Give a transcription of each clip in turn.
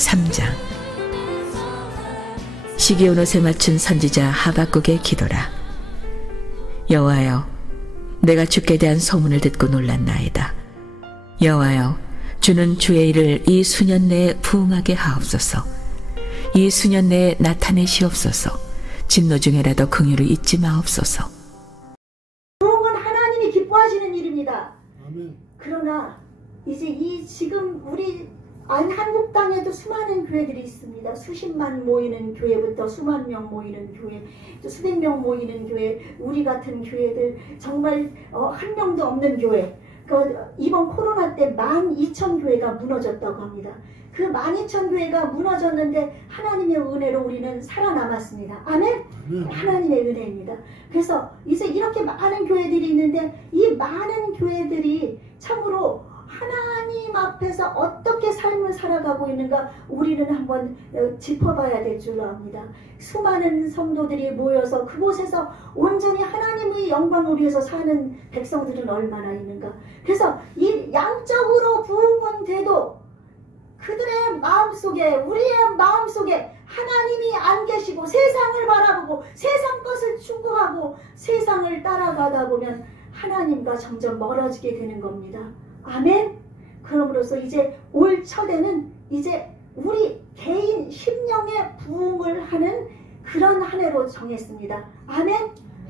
3장. 시기온 옷에 맞춘 선지자 하박국의 기도라. 여호와여, 내가 주께 대한 소문을 듣고 놀랐나이다. 여호와여, 주는 주의 일을 이 수년 내에 부응하게 하옵소서. 이 수년 내에 나타내시옵소서. 진노 중에라도 긍휼을 잊지 마옵소서. 부흥은 하나님이 기뻐하시는 일입니다. 아멘. 그러나 이제 이 지금 우리 한국 땅에도 수많은 교회들이 있습니다. 수십만 모이는 교회부터 수만 명 모이는 교회, 또 수백 명 모이는 교회, 우리 같은 교회들, 정말 한 명도 없는 교회. 이번 코로나 때 12,000교회가 무너졌다고 합니다. 그 12,000교회가 무너졌는데 하나님의 은혜로 우리는 살아남았습니다. 아멘? 하나님의 은혜입니다. 그래서 이제 이렇게 많은 교회들이 있는데 이 많은 교회들이 참으로 하나님 앞에서 어떻게 삶을 살아가고 있는가 우리는 한번 짚어봐야 될 줄 압니다. 수많은 성도들이 모여서 그곳에서 온전히 하나님의 영광을 위해서 사는 백성들은 얼마나 있는가. 그래서 이 양적으로 부흥은 돼도 그들의 마음속에, 우리의 마음속에 하나님이 안 계시고 세상을 바라보고 세상 것을 추구하고 세상을 따라가다 보면 하나님과 점점 멀어지게 되는 겁니다. 아멘. 그럼으로써 이제 올 첫해는 이제 우리 개인 심령의 부흥을 하는 그런 한 해로 정했습니다. 아멘.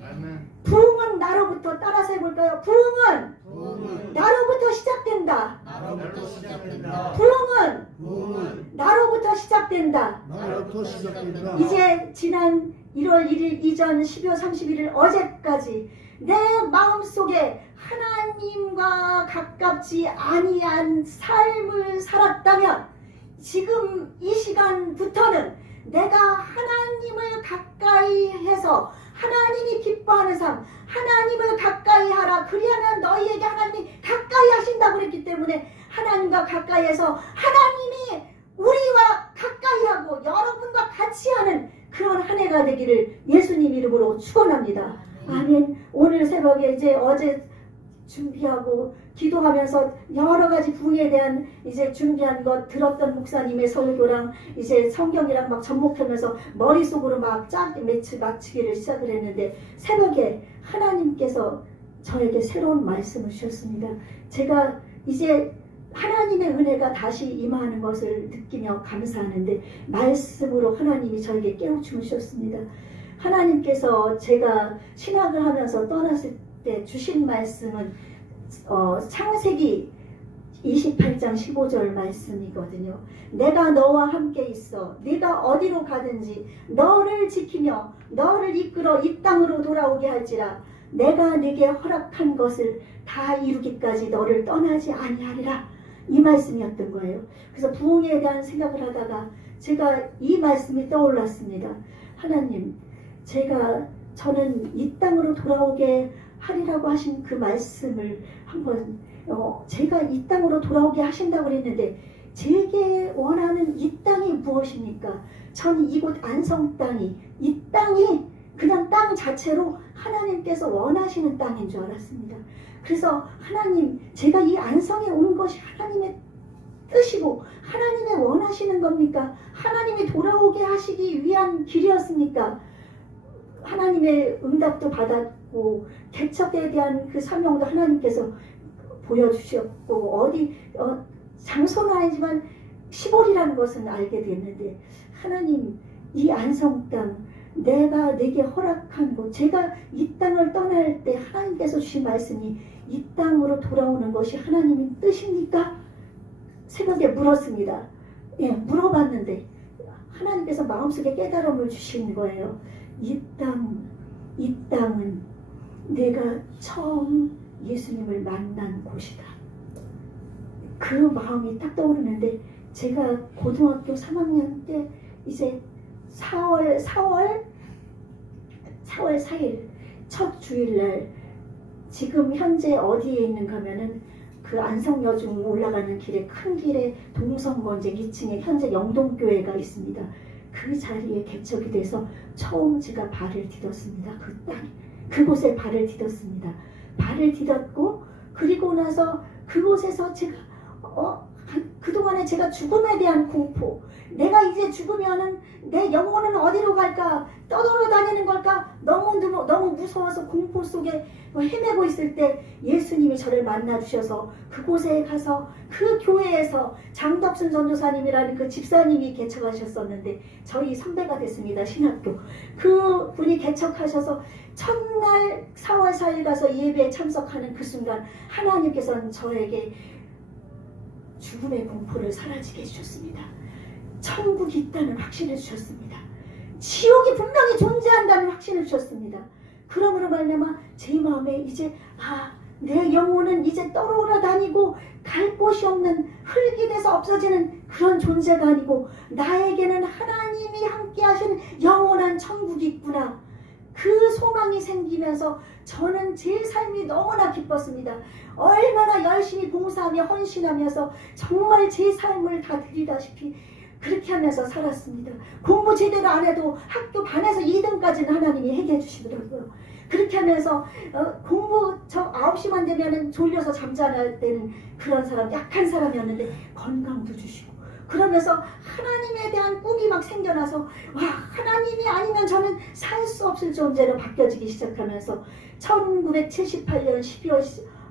아멘. 부흥은 나로부터 따라서 해볼까요? 부흥은 나로부터 시작된다. 나로부터 시작된다. 부흥은 나로부터 시작된다. 나로부터 시작된다. 이제 지난 1월 1일 이전 12월 31일 어제까지 내 마음속에 하나님과 가깝지 아니한 삶을 살았다면 지금 이 시간부터는 내가 하나님을 가까이 해서 하나님이 기뻐하는 삶, 하나님을 가까이 하라. 그리하면 너희에게 하나님이 가까이 하신다고 그랬기 때문에 하나님과 가까이해서 하나님이 우리와 가까이 하고 여러분과 같이 하는 그런 한 해가 되기를 예수님 이름으로 축원합니다. 아멘. 오늘 새벽에 이제 어제 준비하고 기도하면서 여러 가지 부흥에 대한 이제 준비한 것 들었던 목사님의 설교랑 이제 성경이랑 막 접목하면서 머릿속으로 막 쫙 맞추기를 시작을 했는데 새벽에 하나님께서 저에게 새로운 말씀을 주셨습니다. 제가 이제 하나님의 은혜가 다시 임하는 것을 느끼며 감사하는데 말씀으로 하나님이 저에게 깨우침을 주셨습니다. 하나님께서 제가 신학을 하면서 떠났을 때 주신 말씀은 창세기 28장 15절 말씀이거든요. 내가 너와 함께 있어 네가 어디로 가든지 너를 지키며 너를 이끌어 이 땅으로 돌아오게 할지라 내가 네게 허락한 것을 다 이루기까지 너를 떠나지 아니하리라. 이 말씀이었던 거예요. 그래서 부흥에 대한 생각을 하다가 제가 이 말씀이 떠올랐습니다. 하나님, 저는 이 땅으로 돌아오게 하리라고 하신 그 말씀을 한번 제가 이 땅으로 돌아오게 하신다고 그랬는데 제게 원하는 이 땅이 무엇입니까? 전 이곳 안성 땅이 이 땅이 그냥 땅 자체로 하나님께서 원하시는 땅인 줄 알았습니다. 그래서 하나님, 제가 이 안성에 오는 것이 하나님의 뜻이고 하나님의 원하시는 겁니까? 하나님이 돌아오게 하시기 위한 길이었습니까? 하나님의 응답도 받았고 개척에 대한 그 사명도 하나님께서 보여주셨고 장소는 아니지만 시골이라는 것은 알게 됐는데 하나님, 이 안성 땅 내가 내게 허락한 곳, 제가 이 땅을 떠날 때 하나님께서 주신 말씀이 이 땅으로 돌아오는 것이 하나님의 뜻입니까? 새벽에 물었습니다. 예, 물어봤는데 하나님께서 마음속에 깨달음을 주신 거예요. 이 땅은 내가 처음 예수님을 만난 곳이다. 그 마음이 딱 떠오르는데 제가 고등학교 3학년 때 이제 4월 4일 첫 주일날 지금 현재 어디에 있는가 하면은 그 안성여중 올라가는 길에 큰 길에 동성건제 2층에 현재 영동교회가 있습니다. 그 자리에 개척이 돼서 처음 제가 발을 디뎠습니다. 그곳에 발을 디뎠습니다. 발을 디뎠고 그리고 나서 그곳에서 제가 그동안에 제가 죽음에 대한 공포, 내가 이제 죽으면은 내 영혼은 어디로 갈까, 떠돌아다니는 걸까, 너무 무서워서 공포 속에 헤매고 있을 때 예수님이 저를 만나주셔서 그곳에 가서 그 교회에서 장덕순 전도사님이라는 그 집사님이 개척하셨었는데 저희 선배가 됐습니다. 신학교. 그 분이 개척하셔서 첫날 4월 4일 가서 예배에 참석하는 그 순간 하나님께서는 저에게 죽음의 공포를 사라지게 해주셨습니다. 천국이 있다는 확신을 주셨습니다. 지옥이 분명히 존재한다는 확신을 주셨습니다. 그러므로 말미암아 제 마음에 이제 내 영혼은 이제 떠돌아다니고 갈 곳이 없는 흙이 돼서 없어지는 그런 존재가 아니고 나에게는 하나님이 함께 하신 영원한 천국이 있구나. 그 소망이 생기면서 저는 제 삶이 너무나 기뻤습니다. 얼마나 열심히 봉사하며 헌신하면서 정말 제 삶을 다 드리다시피 그렇게 하면서 살았습니다. 공부 제대로 안 해도 학교 반에서 2등까지는 하나님이 해결해 주시더라고요. 그렇게 하면서 공부 9시만 되면 졸려서 잠자야 되는 그런 사람, 약한 사람이었는데 건강도 주시고 그러면서 하나님에 대한 꿈이 막 생겨나서 하나님이 아니면 저는 살 수 없을 존재로 바뀌어지기 시작하면서 1978년 12월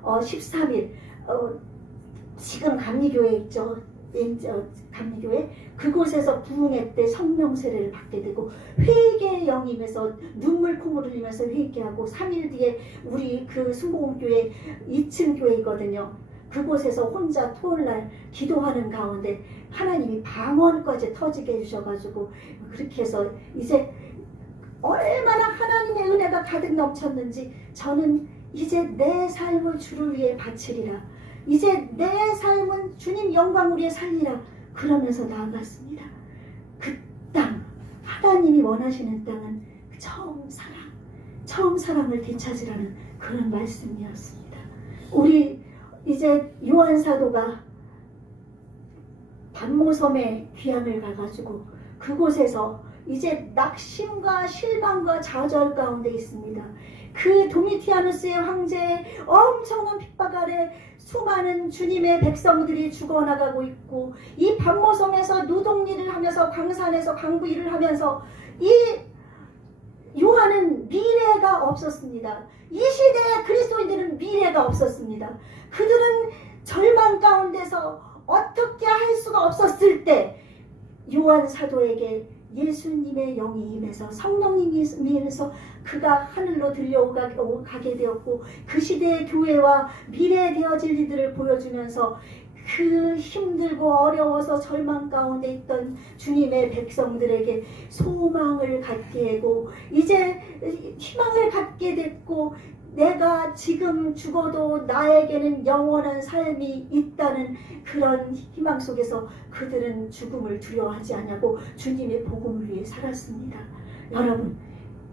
13일 지금 감리교회 있죠. 감리교회 그곳에서 부흥회 때 성령 세례를 받게 되고 회개 영임에서 눈물 콧물 흘리면서 회개하고 3일 뒤에 우리 그 순복음교회 2층 교회이거든요. 그곳에서 혼자 토요일날 기도하는 가운데 하나님이 방언까지 터지게 해주셔가지고 그렇게 해서 이제 얼마나 하나님의 은혜가 가득 넘쳤는지 저는 이제 내 삶을 주를 위해 바치리라. 이제 내 삶은 주님 영광을 위해 살리라. 그러면서 나아갔습니다. 그 땅, 하나님이 원하시는 땅은 처음 사랑을 되찾으라는 그런 말씀이었습니다. 우리 이제 요한 사도가 반모섬에 귀향을 가가지고 그곳에서 이제 낙심과 실망과 좌절 가운데 있습니다. 그 도미티아누스의 황제의 엄청난 핍박 아래 수많은 주님의 백성들이 죽어나가고 있고 이 반모섬에서 노동일을 하면서 광산에서 광부일을 하면서 이 요한은 미래가 없었습니다. 이 시대의 그리스도인들은 미래가 없었습니다. 그들은 절망 가운데서 어떻게 할 수가 없었을 때 요한 사도에게 예수님의 영이 임해서 성령님이 임해서 그가 하늘로 들려가게 되었고 그 시대의 교회와 미래에 되어질 이들을 보여주면서 그 힘들고 어려워서 절망 가운데 있던 주님의 백성들에게 소망을 갖게 하고 이제 희망을 갖게 됐고 내가 지금 죽어도 나에게는 영원한 삶이 있다는 그런 희망 속에서 그들은 죽음을 두려워하지 않냐고 주님의 복음을 위해 살았습니다. 여러분,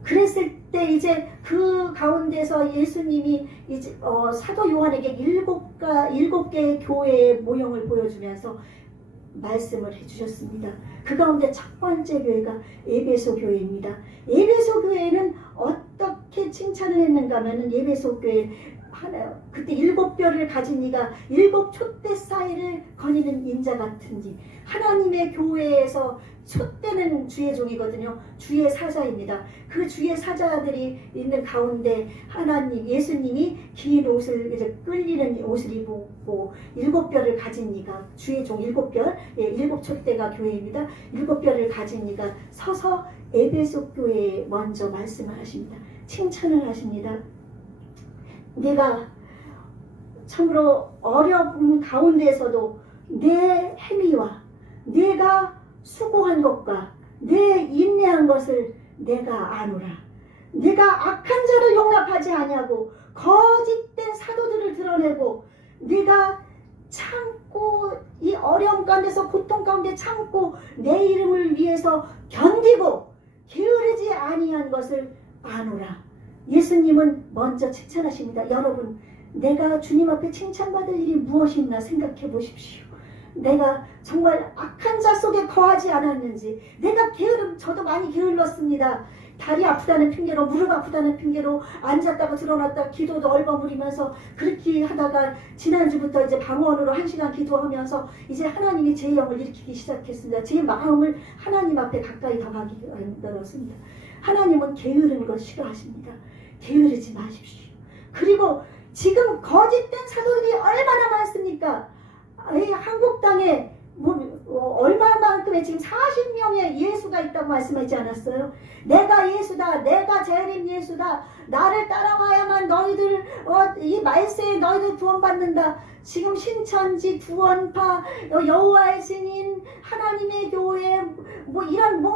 그랬을 때 이제 그 가운데서 예수님이 이제 사도 요한에게 7개의 교회의 모형을 보여주면서 말씀을 해주셨습니다. 그 가운데 첫 번째 교회가 에베소 교회입니다. 에베소 교회는 어떻게 칭찬을 했는가 하면 에베소 교회 그때 7뼈를 가진 이가 7 촛대 사이를 거니는 인자 같은지 하나님의 교회에서 촛대는 주의 종이거든요. 주의 사자입니다. 그 주의 사자들이 있는 가운데 하나님 예수님이 긴 옷을 이제 끌리는 옷을 입고 7뼈를 가진 이가 주의 종 7뼈 7 촛대가 교회입니다. 7뼈를 가진 이가 서서 에베소 교회에 먼저 말씀을 하십니다. 칭찬을 하십니다. 내가 참으로 어려운 가운데에서도 내 행위와 내가 수고한 것과 내 인내한 것을 내가 아노라. 내가 악한 자를 용납하지 아니하고 거짓된 사도들을 드러내고 내가 참고 이 어려움 가운데서 고통 가운데 참고 내 이름을 위해서 견디고 게으르지 아니한 것을 아노라. 예수님은 먼저 칭찬하십니다. 여러분, 내가 주님 앞에 칭찬받을 일이 무엇이 있나 생각해 보십시오. 내가 정말 악한 자 속에 거하지 않았는지, 내가 게으름, 저도 많이 게을렀습니다. 다리 아프다는 핑계로, 무릎 아프다는 핑계로 앉았다가 드러났다가 기도도 얼버무리면서 그렇게 하다가 지난주부터 이제 방언으로 1시간 기도하면서 이제 하나님이 제 영을 일으키기 시작했습니다. 제 마음을 하나님 앞에 가까이 더 가기 만들었습니다. 하나님은 게으른 걸 싫어하십니다. 게으르지 마십시오. 그리고 지금 거짓된 사도들이 얼마나 많습니까? 한국 땅에 얼마만큼의 지금 40명의 예수가 있다고 말씀하지 않았어요? 내가 예수다, 내가 재림 예수다, 나를 따라와야만 너희들 이 말세에 너희들 구원받는다. 지금 신천지, 구원파, 여호와의 증인, 하나님의 교회, 이런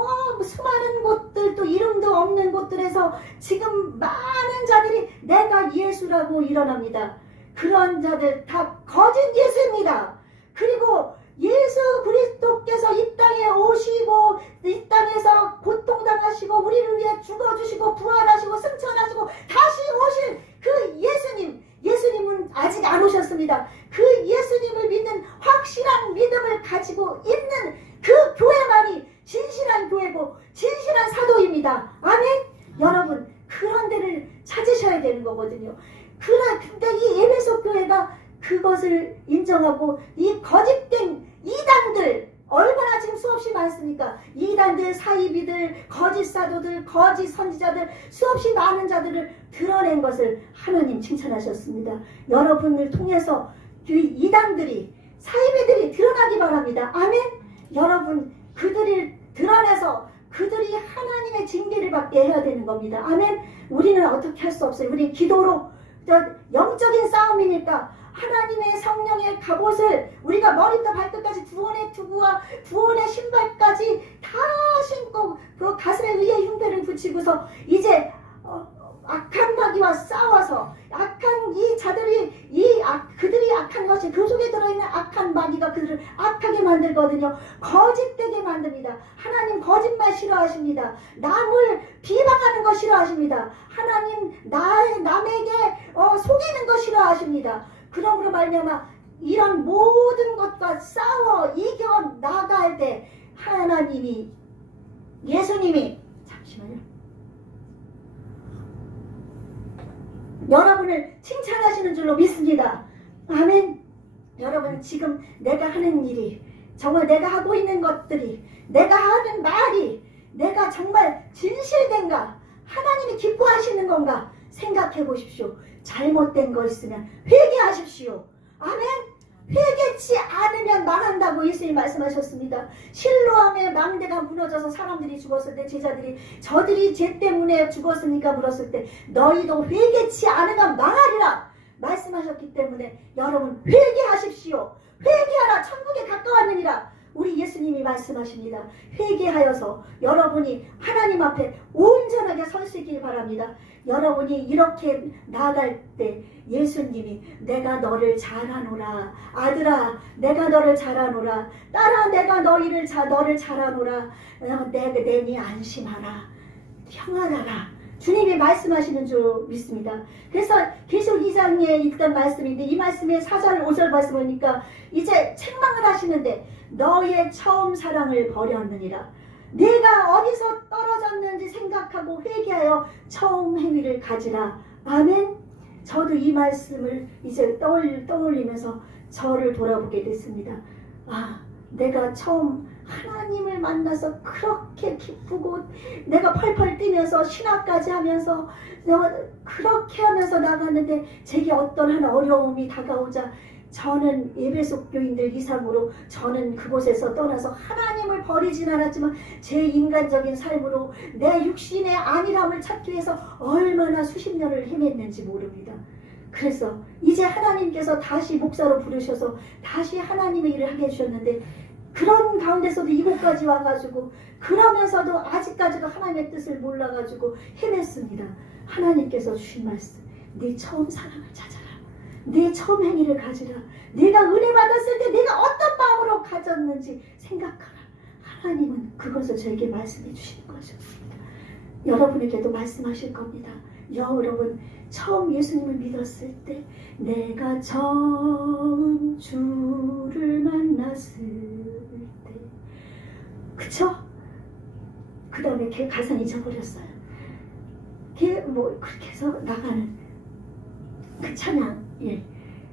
수많은 곳들, 또 이름도 없는 곳들에서 지금 많은 자들이 내가 예수라고 일어납니다. 그런 자들 다 거짓 예수입니다. 그리고 예수 그리스도께서 이 땅에 오시고 이 땅에서 고통당하시고 우리를 위해 죽어주시고 부활하시고 승천하시고 다시 오실 그 예수님은 아직 안 오셨습니다. 그 예수님을 믿는 확실한 믿음을 가지고 있는 그 교회만이 진실한 교회고 진실한 사도입니다. 아멘? 여러분, 그런 데를 찾으셔야 되는 거거든요. 근데 이 에베소 교회가 그것을 인정하고 이 거짓된 이단들 얼마나 지금 수없이 많습니까? 이단들, 사이비들, 거짓 사도들, 거짓 선지자들, 수없이 많은 자들을 드러낸 것을 하나님 칭찬하셨습니다. 여러분을 통해서 그 이단들이, 사이비들이 드러나기 바랍니다. 아멘? 여러분, 그들을 드러내서 그들이 하나님의 징계를 받게 해야 되는 겁니다. 아멘? 우리는 어떻게 할 수 없어요. 우리 기도로, 영적인 싸움이니까 하나님의 성령의 갑옷을 우리가 머리부터 발끝까지 구원의 투구와 구원의 신발까지 다 신고 그 가슴에 의의 흉배를 붙이고서 이제 악한 마귀와 싸워서 악한 이 자들이 그들이 악한 것이 그 속에 들어있는 악한 마귀가 그들을 악하게 만들거든요. 거짓되게 만듭니다. 하나님 거짓말 싫어하십니다. 남을 비방하는 거 싫어하십니다. 하나님 남에게 속이는 거 싫어하십니다. 그러므로 말미암아 이런 모든 것과 싸워 이겨 나갈 때 하나님이, 예수님이, 잠시만요, 여러분을 칭찬하시는 줄로 믿습니다. 아멘. 여러분, 지금 내가 하는 일이, 정말 내가 하고 있는 것들이, 내가 하는 말이 내가 정말 진실된가, 하나님이 기뻐하시는 건가 생각해 보십시오. 잘못된 거 있으면 회개하십시오. 아멘. 회개치 않으면 망한다고 예수님 말씀하셨습니다. 실로암의 망대가 무너져서 사람들이 죽었을 때 제자들이 저들이 죄 때문에 죽었으니까 물었을 때 너희도 회개치 않으면 망하리라 말씀하셨기 때문에 여러분 회개하십시오. 회개하라, 천국에 가까웠느니라 우리 예수님이 말씀하십니다. 회개하여서 여러분이 하나님 앞에 온전하게 설 수 있길 바랍니다. 여러분이 이렇게 나아갈 때 예수님이 내가 너를 잘하노라, 아들아 내가 너를 잘하노라, 딸아 내가 너를 잘하노라, 내니 안심하라, 평안하라, 주님이 말씀하시는 줄 믿습니다. 그래서 계시록 2장에 있던 말씀인데 이 말씀의 4절 5절 말씀 보니까 이제 책망을 하시는데 너의 처음 사랑을 버렸느니라. 네가 어디서 떨어졌는지 생각하고 회개하여 처음 행위를 가지라. 아멘. 저도 이 말씀을 이제 떠올리면서 저를 돌아보게 됐습니다. 내가 처음 하나님을 만나서 그렇게 기쁘고 내가 펄펄 뛰면서 신학까지 하면서 그렇게 하면서 나갔는데 제게 어떤 한 어려움이 다가오자 저는 에베소 교인들 이상으로 저는 그곳에서 떠나서 하나님을 버리진 않았지만 제 인간적인 삶으로 내 육신의 안일함을 찾기 위해서 얼마나 수십 년을 헤맸는지 모릅니다. 그래서 이제 하나님께서 다시 목사로 부르셔서 다시 하나님의 일을 하게 해주셨는데 그런 가운데서도 이곳까지 와가지고 그러면서도 아직까지도 하나님의 뜻을 몰라가지고 헤맸습니다. 하나님께서 주신 말씀, 네 처음 사랑을 찾아라. 네 처음 행위를 가지라. 네가 은혜 받았을 때 네가 어떤 마음으로 가졌는지 생각하라. 하나님은 그것을 저에게 말씀해 주시는 것이었습니다. 여러분에게도 말씀하실 겁니다. 여러분 처음 예수님을 믿었을 때 내가 처음 주를 만났을 때 그쵸? 그 다음에 걔 가사 잊어버렸어요. 걔 뭐 그렇게 해서 나가는 그 찬양, 예,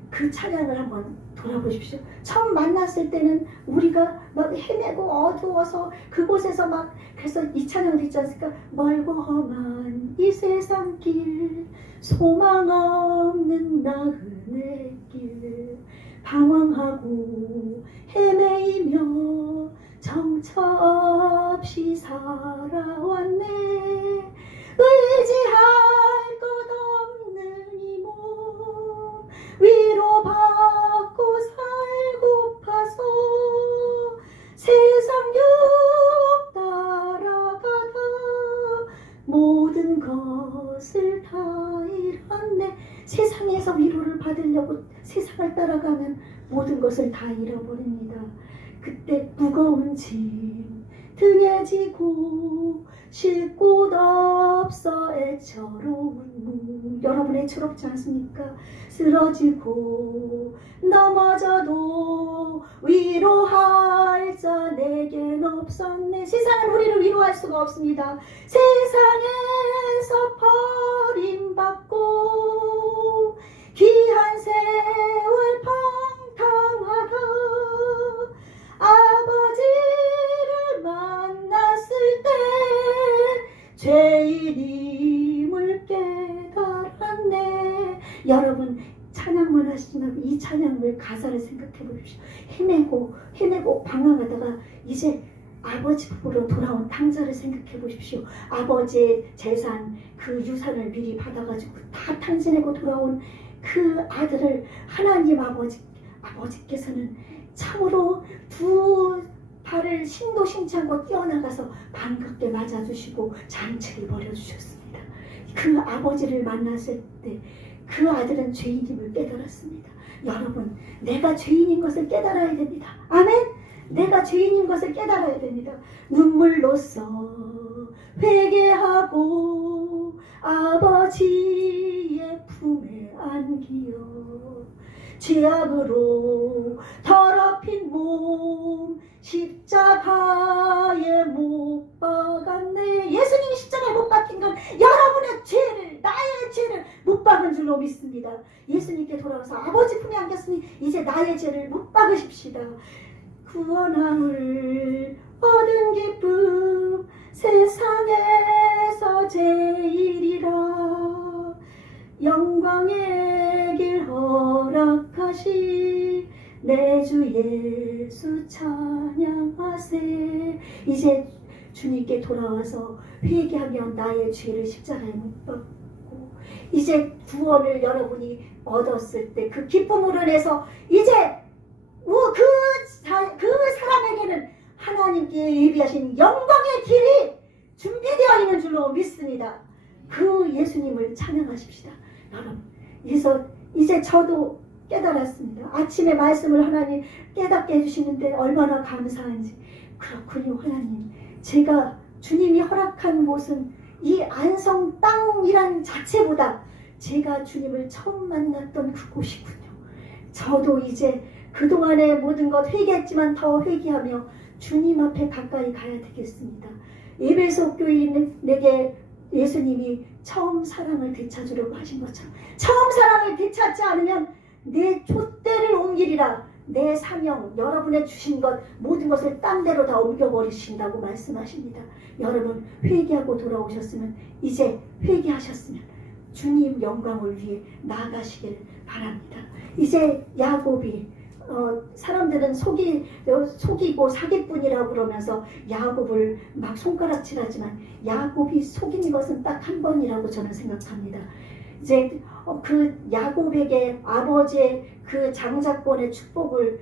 그 찬양을 한번 돌아보십시오. 처음 만났을 때는 우리가 막 헤매고 어두워서 그곳에서 막 그래서 이 찬양도 있지 않습니까? 멀고 험한 이 세상 길 소망 없는 나그네 길 방황하고 헤매이며 정처 없이 살아왔네 의지할 것 없는 이 몸 위로받고 살고파서 세상 육 따라가다 모든 것을 다 잃었네. 세상에서 위로를 받으려고 세상을 따라가면 모든 것을 다 잃어버립니다. 그때 무거운 짐 등에 지고 쉴 곳 없어 애처로운 몸 여러분 애처롭지 않습니까? 쓰러지고 넘어져도 위로할 자 내겐 없었네. 세상은 우리를 위로할 수가 없습니다. 세상에서 버림받고 귀한 세월 방탕하다 아버지를 만났을 때 죄인임을 깨달았네. 여러분 찬양만 하시지 말고 이 찬양을 가사를 생각해 보십시오. 헤매고 방황하다가 이제 아버지 품으로 돌아온 탕자를 생각해 보십시오. 아버지의 재산 그 유산을 미리 받아가지고 다 탕진하고 돌아온 그 아들을 하나님 아버지께서는 참으로 두 발을 신도 신지 않고 뛰어나가서 반갑게 맞아주시고 잔치를 벌여주셨습니다. 그 아버지를 만났을 때 그 아들은 죄인임을 깨달았습니다. 여러분 내가 죄인인 것을 깨달아야 됩니다. 아멘. 내가 죄인인 것을 깨달아야 됩니다. 눈물로써 회개하고 아버지의 품에 안기어 죄악으로 더럽힌 몸 십자가에 못 박았네. 예수님이 십자가에 못 박힌 건 여러분의 죄를 나의 죄를 못 박은 줄로 믿습니다. 예수님께 돌아와서 아버지 품에 안겼으니 이제 나의 죄를 못 박으십시다. 구원함을 얻은 기쁨 세상에서 제일이라 영광의 길 허락하시 내 주 예수 찬양하세. 이제 주님께 돌아와서 회개하며 나의 죄를 십자가에 못 박고 이제 구원을 여러분이 얻었을 때 그 기쁨으로 인해서 이제 그 사람에게는 하나님께 예비하신 영광의 길이 준비되어 있는 줄로 믿습니다. 그 예수님을 찬양하십시다. 여러분 그래서 이제 저도 깨달았습니다. 아침에 말씀을 하나님 깨닫게 해주시는데 얼마나 감사한지. 그렇군요. 하나님 제가 주님이 허락한 곳은 이 안성 땅이란 자체보다 제가 주님을 처음 만났던 그곳이군요. 저도 이제 그동안의 모든 것 회개했지만 더 회개하며 주님 앞에 가까이 가야 되겠습니다. 에베소 교인에게 예수님이 처음 사랑을 되찾으려고 하신 것처럼 처음 사랑을 되찾지 않으면 내 촛대를 옮기리라. 내 사명 여러분의 주신 것 모든 것을 딴 데로 다 옮겨버리신다고 말씀하십니다. 여러분 회개하고 돌아오셨으면 이제 회개하셨으면 주님 영광을 위해 나아가시길 바랍니다. 이제 야곱이 사람들은 속이고 사기꾼이라고 그러면서 야곱을 막 손가락질하지만 야곱이 속인 것은 딱 한 번이라고 저는 생각합니다. 이제 그 야곱에게 아버지의 그 장자권의 축복을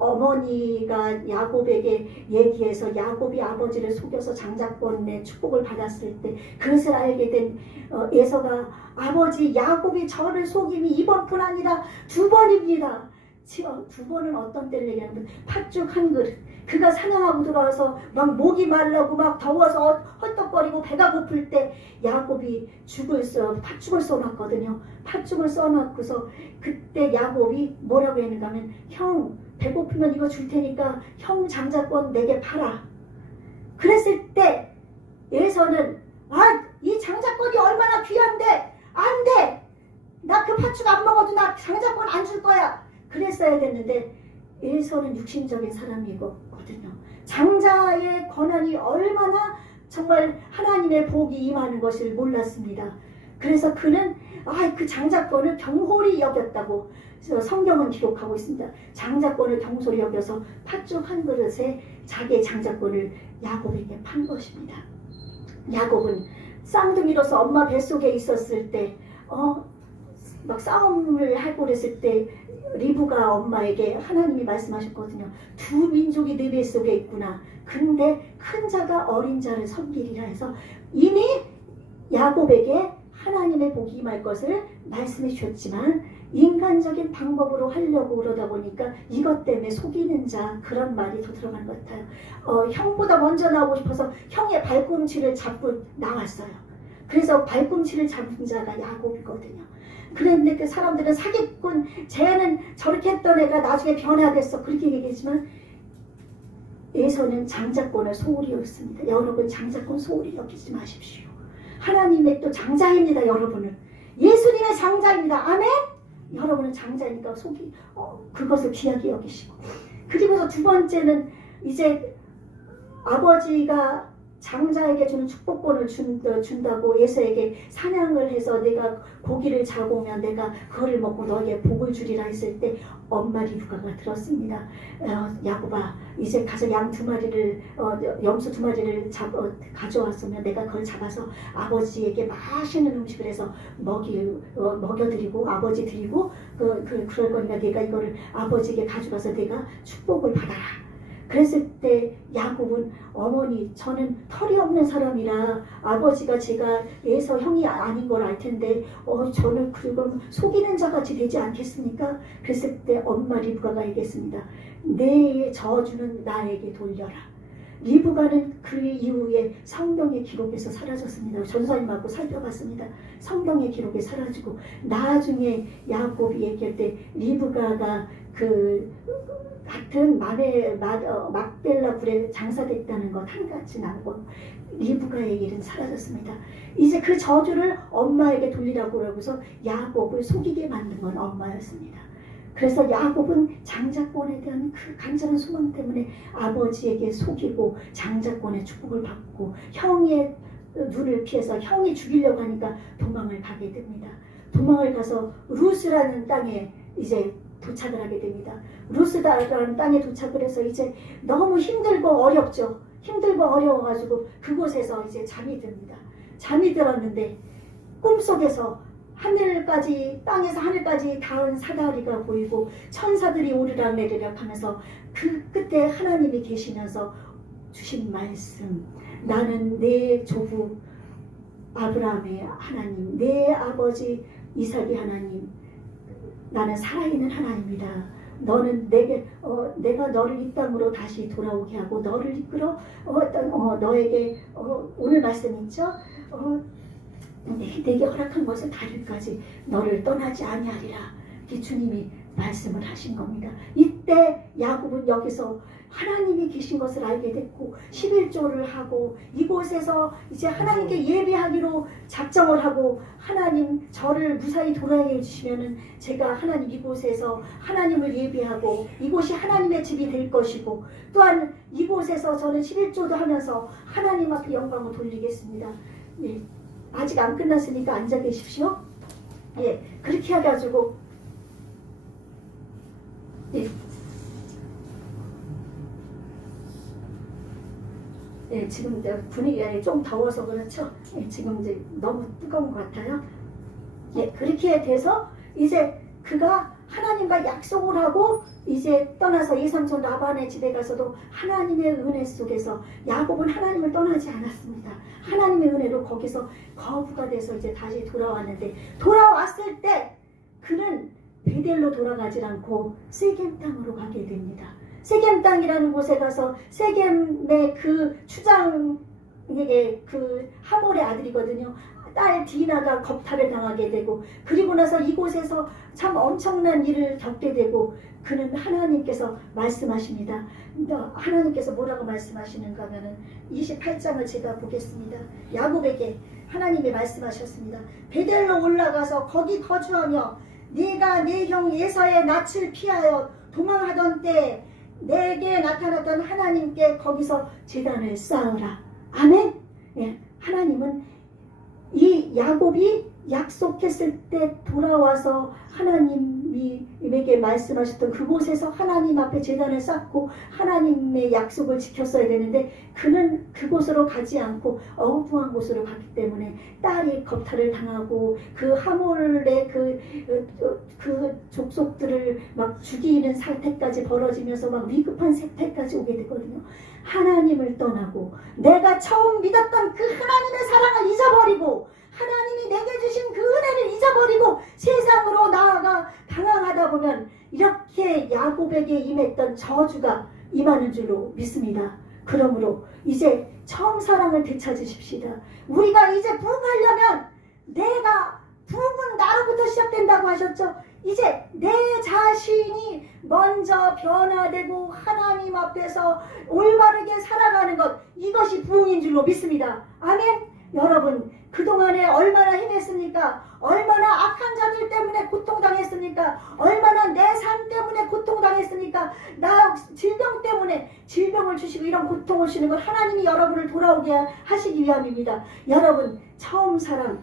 어머니가 야곱에게 얘기해서 야곱이 아버지를 속여서 장자권의 축복을 받았을 때 그것을 알게 된 에서가 아버지 야곱이 저를 속임이 이번뿐 아니라 두 번입니다. 두 번은 어떤 때를 얘기하면 팥죽 한 그릇 그가 사냥하고 돌아와서 막 목이 말라고 막 더워서 헐떡거리고 배가 고플 때 야곱이 팥죽을 써놨거든요. 팥죽을 써놨고서 그때 야곱이 뭐라고 했는가 하면 형 배고프면 이거 줄 테니까 형 장자권 내게 팔아. 그랬을 때 에서는 이 장자권이 얼마나 귀한데 안 돼. 나 그 팥죽 안 먹어도 나 장자권 안 줄 거야. 그랬어야 됐는데 에서는 육신적인 사람이거든요. 장자의 권한이 얼마나 정말 하나님의 복이 임하는 것을 몰랐습니다. 그래서 그는 그 장자권을 경홀히 여겼다고 성경은 기록하고 있습니다. 장자권을 경솔히 여겨서 팥죽 한 그릇에 자기의 장자권을 야곱에게 판 것입니다. 야곱은 쌍둥이로서 엄마 뱃속에 있었을 때 막 싸움을 하고 그랬을 때 리브가 엄마에게 하나님이 말씀하셨거든요. 두 민족이 네 뱃속에 있구나. 근데 큰 자가 어린 자를 섬기리라 해서 이미 야곱에게 하나님의 복이 임할 것을 말씀해 주셨지만 인간적인 방법으로 하려고 그러다 보니까 이것 때문에 속이는 자 그런 말이 더 들어간 것 같아요. 형보다 먼저 나오고 싶어서 형의 발꿈치를 잡고 나왔어요. 그래서 발꿈치를 잡은 자가 야곱이거든요. 그런데 그 사람들은 사기꾼 쟤는 저렇게 했던 애가 나중에 변화됐어 그렇게 얘기했지만 에서는 장자권을 소홀히 여겼습니다. 여러분 장자권 소홀히 여기지 마십시오. 하나님의 또 장자입니다. 여러분은 예수님의 장자입니다. 아멘. 여러분은 장자니까 그것을 귀하게 여기시고 그리고서 두 번째는 이제 아버지가 장자에게 주는 축복권을 준다고 에서에게 사냥을 해서 내가 고기를 잡고 오면 내가 그거를 먹고 너에게 복을 주리라 했을 때 엄마 리브가가 들었습니다. 야곱아 이제 가서 양 2마리를 염소 2마리를 가져왔으면 내가 그걸 잡아서 아버지에게 맛있는 음식을 해서 먹여드리고 아버지 드리고 그럴 거니까 내가 이거를 아버지에게 가져가서 내가 축복을 받아라. 그랬을 때 야곱은 어머니 저는 털이 없는 사람이라 아버지가 제가 에서 형이 아닌 걸 알 텐데 저는 그럼 속이는 자같이 되지 않겠습니까? 그랬을 때 엄마 리브가가 얘기했습니다. 내 저주는 나에게 돌려라. 리브가는 그 이후에 성경의 기록에서 사라졌습니다. 전사님하고 살펴봤습니다. 성경의 기록에 사라지고 나중에 야곱이 얘기할 때 리브가가 같은 막벨라 굴에 장사됐다는 것 한 가지 나오고 리브가의 일은 사라졌습니다. 이제 그 저주를 엄마에게 돌리라고 그러고서 야곱을 속이게 만든 건 엄마였습니다. 그래서 야곱은 장자권에 대한 그 간절한 소망 때문에 아버지에게 속이고 장자권의 축복을 받고 형의 눈을 피해서 형이 죽이려고 하니까 도망을 가게 됩니다. 도망을 가서 루스라는 땅에 이제 도착을 하게 됩니다. 루스다라는 땅에 도착을 해서 이제 너무 힘들고 어렵죠. 힘들고 어려워가지고 그곳에서 이제 잠이 듭니다. 잠이 들었는데 꿈속에서 땅에서 하늘까지 닿은 사다리가 보이고 천사들이 오르락내리락 하면서 그 끝에 하나님이 계시면서 주신 말씀 나는 내 조부 아브라함의 하나님 내 아버지 이삭의 하나님 나는 살아있는 하나님이다. 너는 내가 너를 이 땅으로 다시 돌아오게 하고 너를 이끌어 너에게 오늘 말씀 있죠? 내게 허락한 것을 다릴까지 너를 떠나지 아니하리라. 이렇게 주님이 말씀을 하신 겁니다. 이때 야곱은 여기서 하나님이 계신 것을 알게 됐고 11조를 하고 이곳에서 이제 하나님께 예배하기로 작정을 하고 하나님 저를 무사히 돌아오게 해주시면은 제가 하나님 이곳에서 하나님을 예배하고 이곳이 하나님의 집이 될 것이고 또한 이곳에서 저는 11조도 하면서 하나님 앞에 영광을 돌리겠습니다. 네. 아직 안 끝났으니까 앉아 계십시오. 예, 그렇게 해가지고 예. 예, 지금 분위기가 좀 더워서 그렇죠. 예, 지금 이제 너무 뜨거운 것 같아요. 예, 그렇게 돼서 이제 그가 하나님과 약속을 하고 이제 떠나서 이삼촌 라반의 집에 가서도 하나님의 은혜 속에서 야곱은 하나님을 떠나지 않았습니다. 하나님의 은혜로 거기서 거부가 돼서 이제 다시 돌아왔는데 돌아왔을 때 그는 베델로 돌아가지 않고 세겜 땅으로 가게 됩니다. 세겜 땅이라는 곳에 가서 세겜의 그 추장에게 그 하몰의 아들이거든요. 딸 디나가 겁탈을 당하게 되고 그리고 나서 이곳에서 참 엄청난 일을 겪게 되고 그는 하나님께서 말씀하십니다. 하나님께서 뭐라고 말씀하시는가 하면은 28장을 제가 보겠습니다. 야곱에게 하나님이 말씀하셨습니다. 베델로 올라가서 거기 거주하며 네가 네 형 예사의 낯을 피하여 도망하던 때 내게 나타났던 하나님께 거기서 제단을 쌓으라. 아멘. 예, 하나님은 이 야곱이 약속했을 때 돌아와서 하나님에게 말씀하셨던 그곳에서 하나님 앞에 제단을 쌓고 하나님의 약속을 지켰어야 되는데 그는 그곳으로 가지 않고 엉뚱한 곳으로 갔기 때문에 딸이 겁탈을 당하고 그 하몰의 그 족속들을 막 죽이는 사태까지 벌어지면서 막 위급한 사태까지 오게 되거든요. 하나님을 떠나고 내가 처음 믿었던 그 하나님의 사랑을 잊어버리고 하나님이 내게 주신 그 은혜를 잊어버리고 세상으로 나아가 당황하다 보면 이렇게 야곱에게 임했던 저주가 임하는 줄로 믿습니다. 그러므로 이제 처음 사랑을 되찾으십시다. 우리가 이제 부흥하려면 부흥은 나로부터 시작된다고 하셨죠. 이제 내 자신이 먼저 변화되고 하나님 앞에서 올바르게 살아가는 것, 이것이 부흥인 줄로 믿습니다. 아멘. 여러분, 그동안에 얼마나 힘했습니까? 얼마나 악한 자들 때문에 고통당했습니까? 얼마나 내 삶 때문에 고통당했습니까? 나 질병 때문에 질병을 주시고 이런 고통을 주시는 건 하나님이 여러분을 돌아오게 하시기 위함입니다. 여러분, 처음 사랑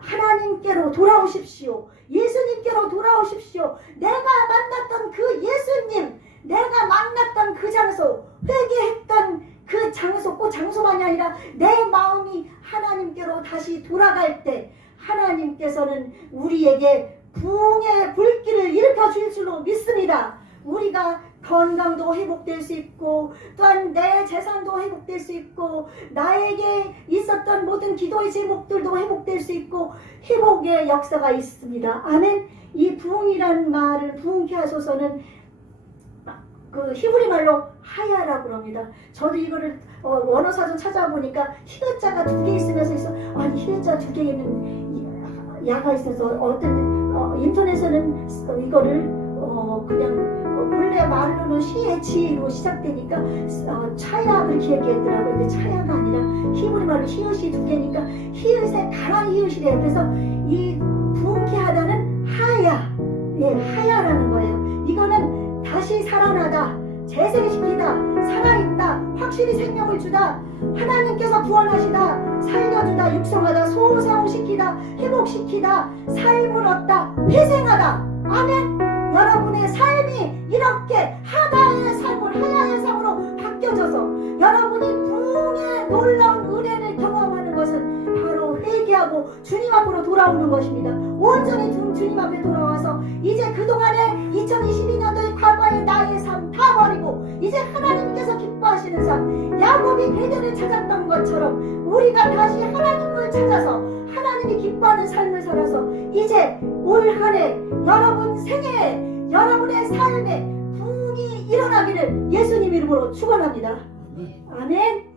하나님께로 돌아오십시오. 예수님께로 돌아오십시오. 내가 만났던 그 예수님, 내가 만났던 그 장소, 회개했던 그 장소, 꼭 장소만이 아니라 내 마음이 하나님께로 다시 돌아갈 때 하나님께서는 우리에게 부흥의 불길을 일으켜 줄 줄로 믿습니다. 우리가 건강도 회복될 수 있고 또한 내 재산도 회복될 수 있고 나에게 있었던 모든 기도의 제목들도 회복될 수 있고 회복의 역사가 있습니다. 아멘. 이 부흥이라는 말을 부흥케 하소서는 그 히브리 말로 하야라고 합니다. 저도 이거를 원어사전 찾아보니까 히읗자가 2개 있으면서 아니 히읗자 2개는 야가 있어서 어떤 인터넷에는 이거를 그냥 원래 말로는 히에치로 시작되니까 차야 그렇게 얘기했더라고요. 근데 차야가 아니라 히브리 말로 히읗이 2개니까 히읗에 강한 히읗이래요. 그래서 이 부흥케 하다는 하야, 하야라는 거예요. 이거는 다시 살아나다, 재생시키다, 살아있다, 확실히 생명을 주다, 하나님께서 구원하시다, 살려주다, 육성하다, 소생시키다, 회복시키다, 삶을 얻다, 회생하다. 아멘. 여러분의 삶이 이렇게 하다의 삶을 하야의 삶으로 바뀌어져서 여러분이 부흥의 놀라운 은혜를 경험하는 것은 바로 회개하고 주님 앞으로 돌아오는 것입니다. 온전히 주님 앞에 돌아와서 이제 그동안에 2022년도의 과거의 나의 삶 다 버리고 이제 하나님께서 기뻐하시는 삶, 야곱이 베델을 찾았던 것처럼 우리가 다시 하나님을 찾아서 하나님이 기뻐하는 삶을 살아서 이제 올 한 해 여러분 생애에 여러분의 삶에 부흥이 일어나기를 예수님 이름으로 축원합니다. 아멘.